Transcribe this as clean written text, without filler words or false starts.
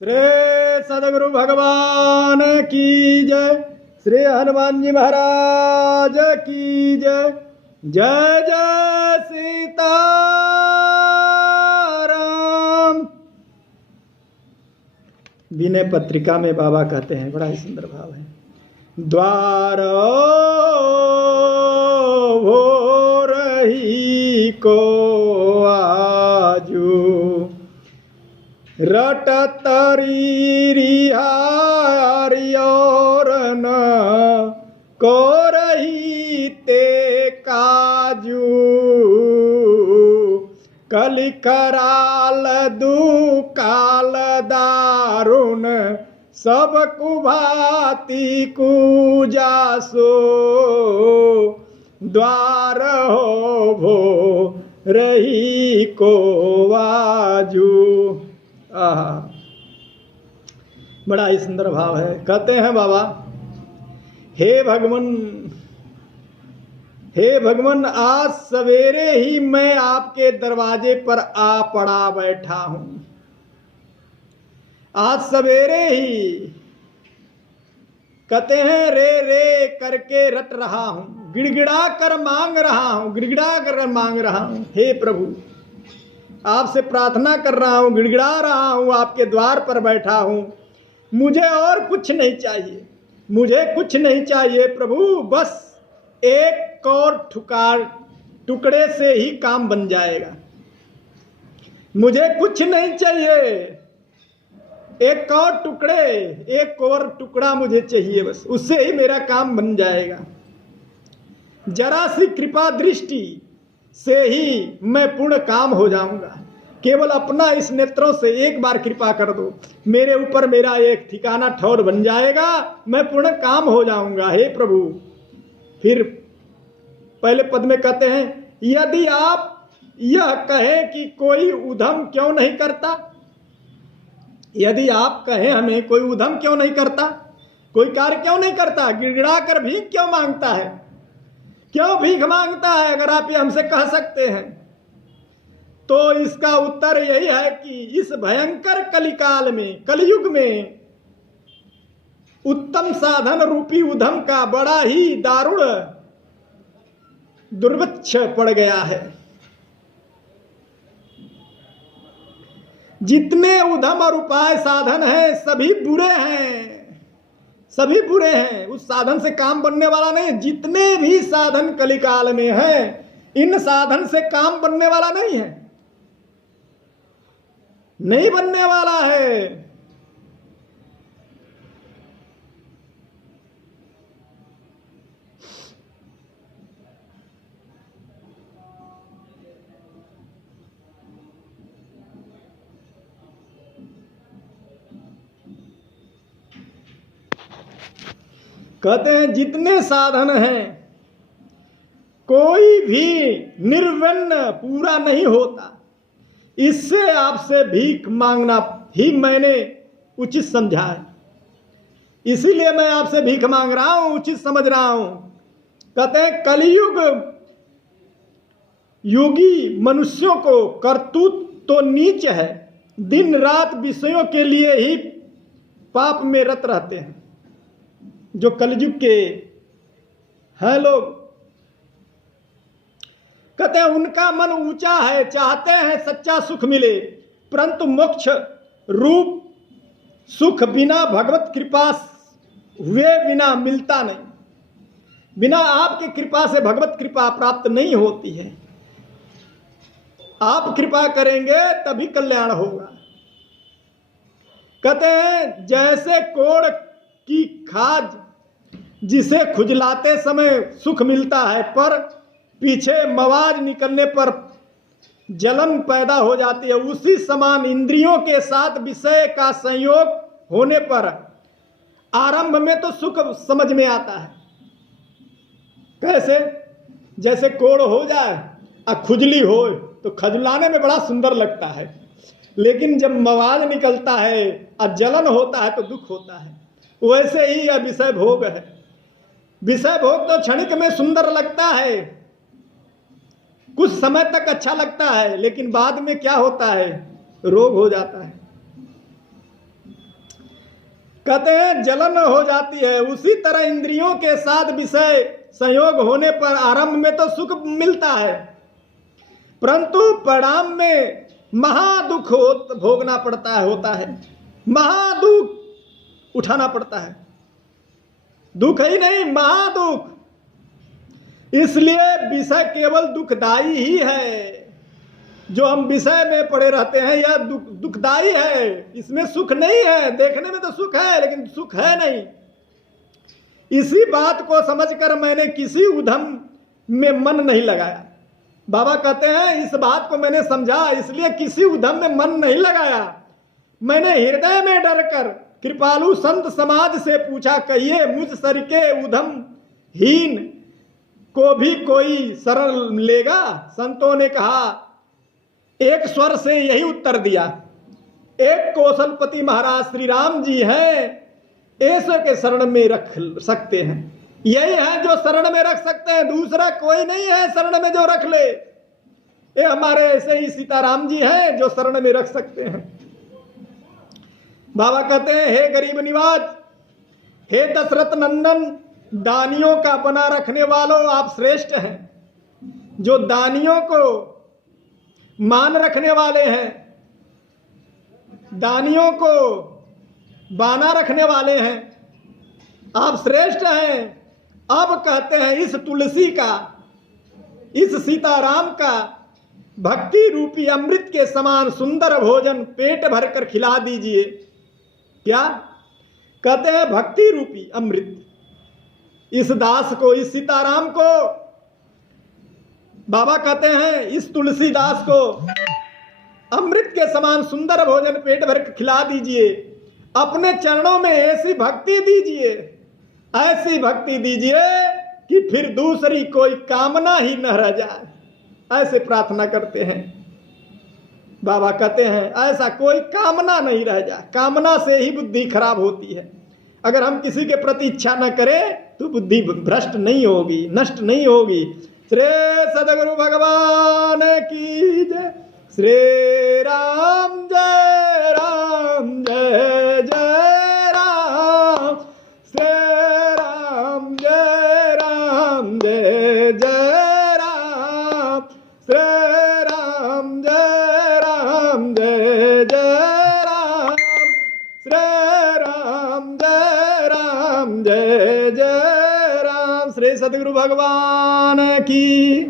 श्री सदगुरु भगवान की जय। श्री हनुमान जी महाराज की जय। जय जय सीताराम। विनय पत्रिका में बाबा कहते हैं, बड़ा ही सुंदर भाव है। द्वार भोर ही को आजू रटतरी रिहारियोर न को रही ते काजू कलिकराल दुकाल दारुण सब कुभाती कुजासो द्वार हो भो रही को वाजू। बड़ा ही सुंदर भाव है। कहते हैं बाबा, हे भगवान आज सवेरे ही मैं आपके दरवाजे पर आ पड़ा बैठा हूं। आज सवेरे ही कहते हैं रे रे करके रट रहा हूं, गिड़गिड़ा कर मांग रहा हूं। हे प्रभु, आपसे प्रार्थना कर रहा हूं, गिड़गिड़ा रहा हूं, आपके द्वार पर बैठा हूं। मुझे और कुछ नहीं चाहिए, मुझे कुछ नहीं चाहिए प्रभु, बस एक और टुकड़े से ही काम बन जाएगा। मुझे कुछ नहीं चाहिए, एक और टुकड़ा मुझे चाहिए, बस उससे ही मेरा काम बन जाएगा। जरा सी कृपा दृष्टि से ही मैं पूर्ण काम हो जाऊंगा। केवल अपना इस नेत्रों से एक बार कृपा कर दो, मेरे ऊपर मेरा एक ठिकाना ठौर बन जाएगा, मैं पूर्ण काम हो जाऊंगा। हे प्रभु। फिर पहले पद में कहते हैं, यदि आप यह कहें कि कोई उद्यम क्यों नहीं करता, यदि आप कहें हमें कोई उद्यम क्यों नहीं करता, कोई कार्य क्यों नहीं करता, गिड़गिड़ा कर भीख क्यों मांगता है, क्यों भीख मांगता है, अगर आप ये हमसे कह सकते हैं तो इसका उत्तर यही है कि इस भयंकर कलिकाल में, कलयुग में उत्तम साधन रूपी उद्यम का बड़ा ही दारुण दुर्भिक्ष पड़ गया है। जितने उद्यम और उपाय साधन हैं सभी बुरे हैं, सभी बुरे हैं। उस साधन से काम बनने वाला नहीं। जितने भी साधन कलिकाल में हैं, इन साधन से काम बनने वाला नहीं है, नहीं बनने वाला है। कहते हैं जितने साधन हैं कोई भी निर्विघ्न पूरा नहीं होता। इससे आपसे भीख मांगना ही मैंने उचित समझा है, इसीलिए मैं आपसे भीख मांग रहा हूं, उचित समझ रहा हूं। कहते हैं कलयुग योगी मनुष्यों को करतूत तो नीच है, दिन रात विषयों के लिए ही पाप में रत रहते हैं। जो कलयुग के हैं लोग, कहते हैं उनका मन ऊंचा है, चाहते हैं सच्चा सुख मिले, परंतु मोक्ष रूप सुख बिना भगवत कृपा हुए बिना मिलता नहीं। बिना आपकी कृपा से भगवत कृपा प्राप्त नहीं होती है। आप कृपा करेंगे तभी कल्याण होगा। कहते हैं जैसे कोड़ की खाज जिसे खुजलाते समय सुख मिलता है, पर पीछे मवाज निकलने पर जलन पैदा हो जाती है, उसी समान इंद्रियों के साथ विषय का संयोग होने पर आरंभ में तो सुख समझ में आता है। कैसे? जैसे कोड़ हो जाए और खुजली हो तो खजलाने में बड़ा सुंदर लगता है, लेकिन जब मवाज निकलता है और जलन होता है तो दुख होता है। वैसे ही यह विषय भोग है। विषय भोग तो क्षणिक में सुंदर लगता है, कुछ समय तक अच्छा लगता है, लेकिन बाद में क्या होता है? रोग हो जाता है। कहते हैं जलन हो जाती है। उसी तरह इंद्रियों के साथ विषय संयोग होने पर आरंभ में तो सुख मिलता है, परंतु परिणाम में महादुख भोगना पड़ता है, होता है, महादुख उठाना पड़ता है, दुख ही नहीं महादुख। इसलिए विषय केवल दुखदाई ही है। जो हम विषय में पड़े रहते हैं यह दुखदाई है, इसमें सुख नहीं है। देखने में तो सुख है लेकिन सुख है नहीं। इसी बात को समझकर मैंने किसी उधम में मन नहीं लगाया। बाबा कहते हैं इस बात को मैंने समझा, इसलिए किसी उधम में मन नहीं लगाया। मैंने हृदय में डरकर कृपालु संत समाज से पूछा, कहिए मुझ सर के उधम हीन को भी कोई शरण लेगा? संतों ने कहा, एक स्वर से यही उत्तर दिया, एक कौशलपति महाराज श्री राम जी हैं, ऐसे के शरण में रख सकते हैं। यही है जो शरण में रख सकते हैं, दूसरा कोई नहीं है शरण में जो रख ले। ये हमारे ऐसे ही सीताराम जी हैं जो शरण में रख सकते हैं। बाबा कहते हैं, हे गरीब निवाज, हे दशरथ नंदन, दानियों का बना रखने वालों आप श्रेष्ठ हैं। जो दानियों को मान रखने वाले हैं, दानियों को बाना रखने वाले हैं, आप श्रेष्ठ हैं। अब कहते हैं इस तुलसी का, इस सीताराम का भक्ति रूपी अमृत के समान सुंदर भोजन पेट भरकर खिला दीजिए। क्या कहते हैं? भक्ति रूपी अमृत इस दास को, इस सीताराम को, बाबा कहते हैं इस तुलसीदास को अमृत के समान सुंदर भोजन पेट भर खिला दीजिए। अपने चरणों में ऐसी भक्ति दीजिए, ऐसी भक्ति दीजिए कि फिर दूसरी कोई कामना ही न रह जाए। ऐसे प्रार्थना करते हैं बाबा। कहते हैं ऐसा कोई कामना नहीं रह जाए। कामना से ही बुद्धि खराब होती है। अगर हम किसी के प्रति इच्छा न करें तो बुद्धि भ्रष्ट नहीं होगी, नष्ट नहीं होगी। श्री सद्गुरु भगवान की जय। श्री राम जय राम, जय जय राम। श्री राम जय राम, जय जय राम। श्री राम जय राम, जय जय राम। श्री राम जय राम, जय जय राम। श्री सद्गुरु भगवान की।